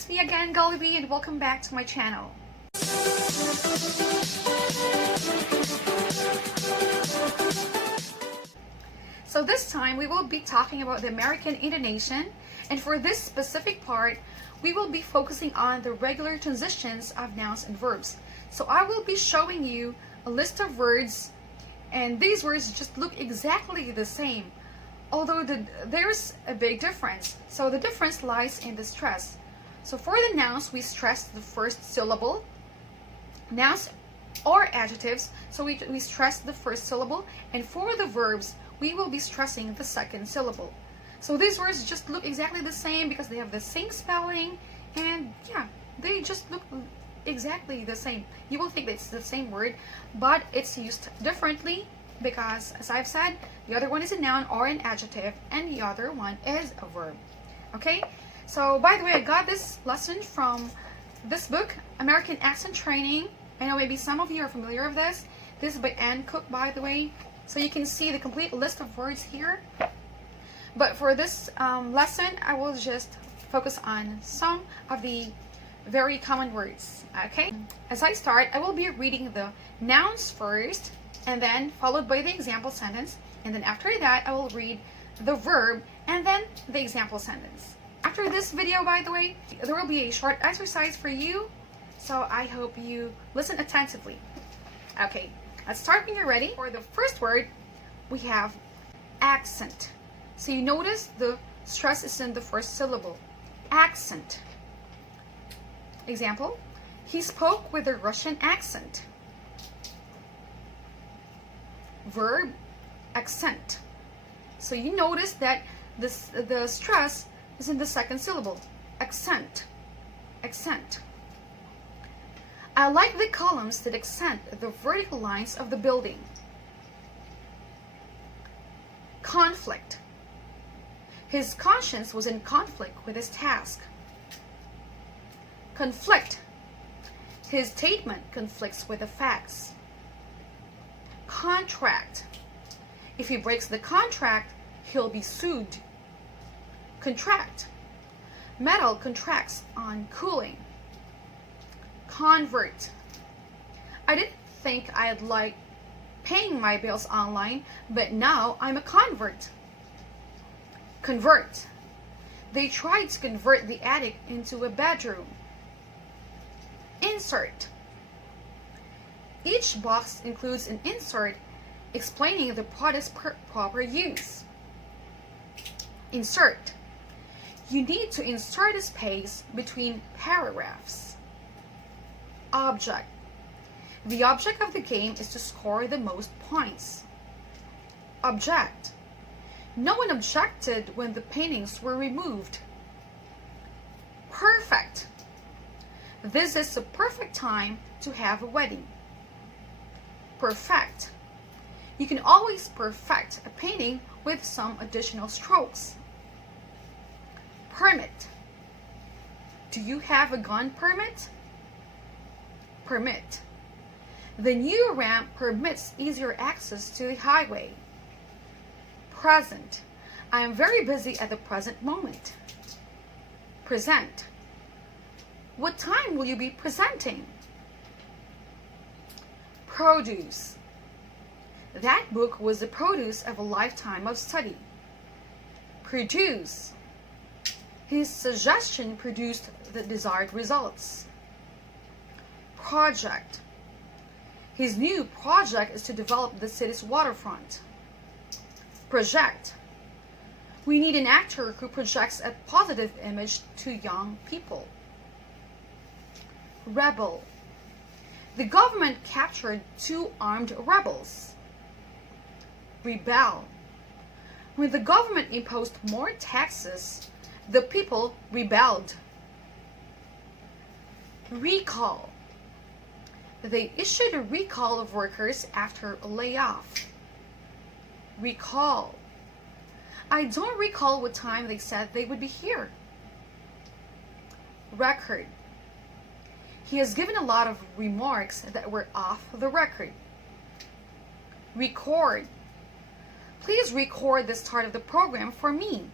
it's me again, Gulliby, and welcome back to my channel. So this time we will be talking about the American intonation, and for this specific part we will be focusing on the regular transitions of nouns and verbs. So I will be showing you a list of words, and these words just look exactly the same, although there's a big difference. So the difference lies in the stress. So for the nouns, we stress the first syllable. Nouns or adjectives, so we stress the first syllable, and for the verbs we will be stressing the second syllable. So these words just look exactly the same because they have the same spelling, and yeah, they just look exactly the same. You will think that it's the same word, but it's used differently because, as I've said, the other one is a noun or an adjective and the other one is a verb. Okay, so by the way, I got this lesson from this book, American Accent Training. I know maybe some of you are familiar with this. This is by Anne Cook, by the way. So you can see the complete list of words here. But for this lesson, I will just focus on some of the very common words. Okay? As I start, I will be reading the nouns first, and then followed by the example sentence. And then after that, I will read the verb and then the example sentence. After this video, by the way, there will be a short exercise for you. So I hope you listen attentively. Okay, let's start when you're ready. For the first word, we have accent. So you notice the stress is in the first syllable. Accent. Example, he spoke with a Russian accent. Verb, accent. So you notice that the stress is in the second syllable. Accent. Accent. I like the columns that accent the vertical lines of the building. Conflict. His conscience was in conflict with his task. Conflict. His statement conflicts with the facts. Contract. If he breaks the contract, he'll be sued. Contract. Metal contracts on cooling. Convert. I didn't think I'd like paying my bills online, but now I'm a convert. Convert. They tried to convert the attic into a bedroom. Insert. Each box includes an insert explaining the product's proper use. Insert. You need to insert a space between paragraphs. Object. The object of the game is to score the most points. Object. No one objected when the paintings were removed. Perfect. This is the perfect time to have a wedding. Perfect. You can always perfect a painting with some additional strokes. Permit. Do you have a gun permit? Permit. The new ramp permits easier access to the highway. Present. I am very busy at the present moment. Present. What time will you be presenting? Produce. That book was the produce of a lifetime of study. Produce. His suggestion produced the desired results. Project. His new project is to develop the city's waterfront. Project. We need an actor who projects a positive image to young people. Rebel. The government captured 2 armed rebels. Rebel. When the government imposed more taxes, the people rebelled. Recall. They issued a recall of workers after a layoff. Recall. I don't recall what time they said they would be here. Record. He has given a lot of remarks that were off the record. Record. Please record the start of the program for me.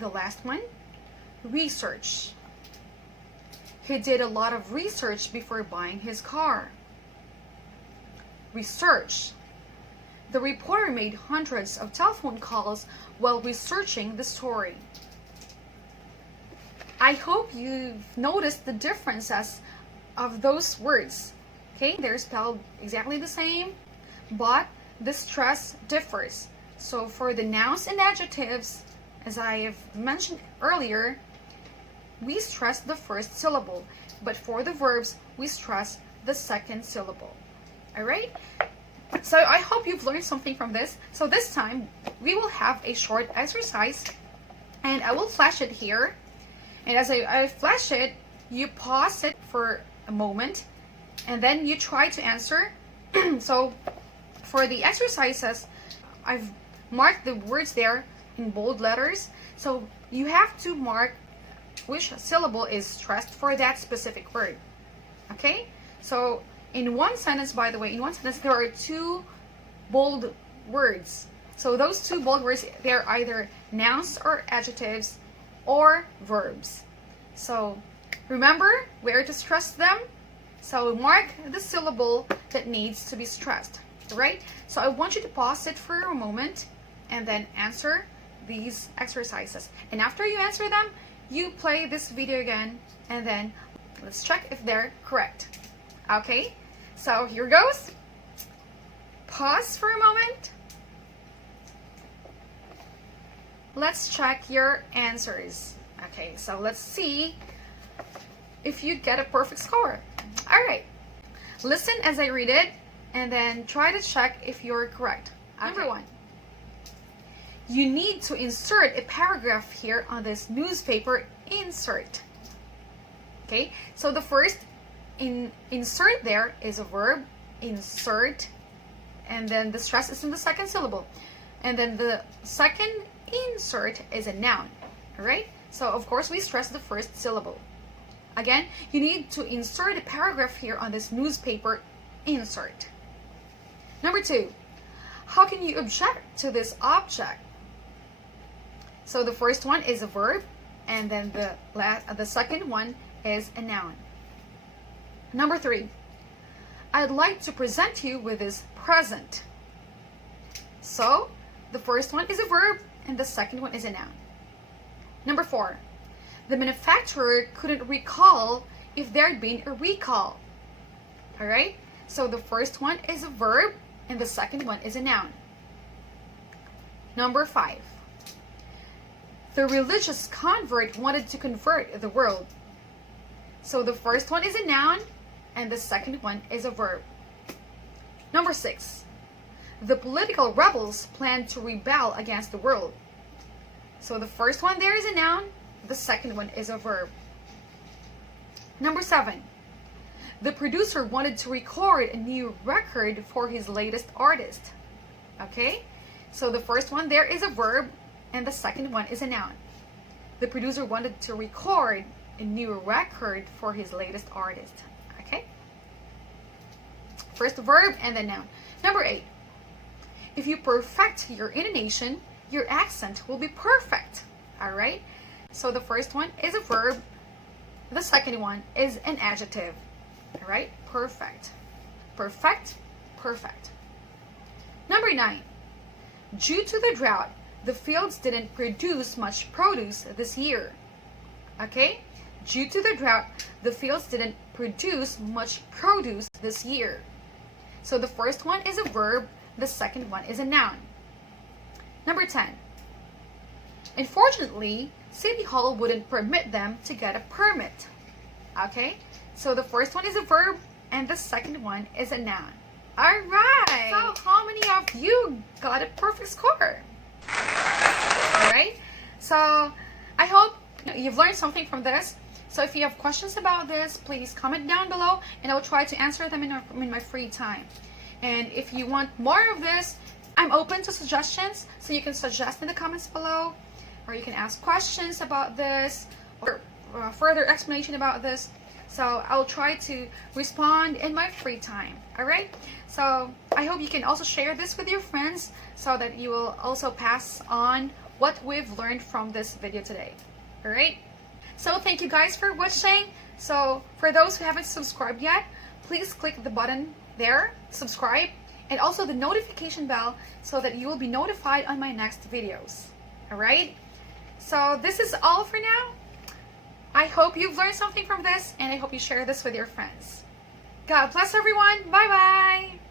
The last one, research. He did a lot of research before buying his car. Research. The reporter made hundreds of telephone calls while researching the story. I hope you've noticed the differences of those words. Okay, they're spelled exactly the same, but the stress differs. So for the nouns and adjectives, as I have mentioned earlier, we stress the first syllable, but for the verbs, we stress the second syllable. Alright? So I hope you've learned something from this. So this time, we will have a short exercise, and I will flash it here. And as I flash it, you pause it for a moment, and then you try to answer. So for the exercises, I've marked the words there in bold letters. So you have to mark which syllable is stressed for that specific word. Okay? So in one sentence, by the way, in one sentence there are two bold words. So those two bold words, they're either nouns or adjectives or verbs. So remember where to stress them. So mark the syllable that needs to be stressed, right? So I want you to pause it for a moment and then answer these exercises. And after you answer them, you play this video again, and then let's check if they're correct. Okay, so here goes. Pause for a moment. Let's check your answers. Okay, so let's see if you get a perfect score. All right, listen as I read it, and then try to check if you're correct. Okay. Number one. You need to insert a paragraph here on this newspaper insert. Okay, so the first insert there is a verb, insert, and then the stress is in the second syllable. And then the second insert is a noun. All right, so of course we stress the first syllable. Again, you need to insert a paragraph here on this newspaper insert. Number two, how can you object to this object? So the first one is a verb, and then the second one is a noun. Number three, I'd like to present you with this present. So the first one is a verb, and the second one is a noun. Number four, the manufacturer couldn't recall if there'd been a recall. All right, so the first one is a verb, and the second one is a noun. Number five, the religious convert wanted to convert the world. So the first one is a noun, and the second one is a verb. Number six, the political rebels planned to rebel against the world. So the first one there is a noun, the second one is a verb. Number seven, the producer wanted to record a new record for his latest artist. Okay, so the first one there is a verb, and the second one is a noun. The producer wanted to record a new record for his latest artist. Okay, first verb and then noun. Number eight, if you perfect your intonation, your accent will be perfect. All right, so the first one is a verb, the second one is an adjective. All right, perfect, perfect, perfect. Number nine, due to the drought, the fields didn't produce much produce this year. Okay, due to the drought, the fields didn't produce much produce this year. So the first one is a verb, the second one is a noun. Number 10, unfortunately, City Hall wouldn't permit them to get a permit. Okay, so the first one is a verb, and the second one is a noun. All right, so how many of you got a perfect score? All right, so I hope you've learned something from this. So if you have questions about this, please comment down below, and I'll try to answer them in my free time. And if you want more of this, I'm open to suggestions, so you can suggest in the comments below, or you can ask questions about this, or further explanation about this. So I'll try to respond in my free time. All right, so I hope you can also share this with your friends, so that you will also pass on what we've learned from this video today. All right, So thank you guys for watching. So for those who haven't subscribed yet, please click the button there, subscribe, and also the notification bell so that you will be notified on my next videos. Alright? So this is all for now. I hope you've learned something from this, and I hope you share this with your friends. God bless everyone. Bye-bye.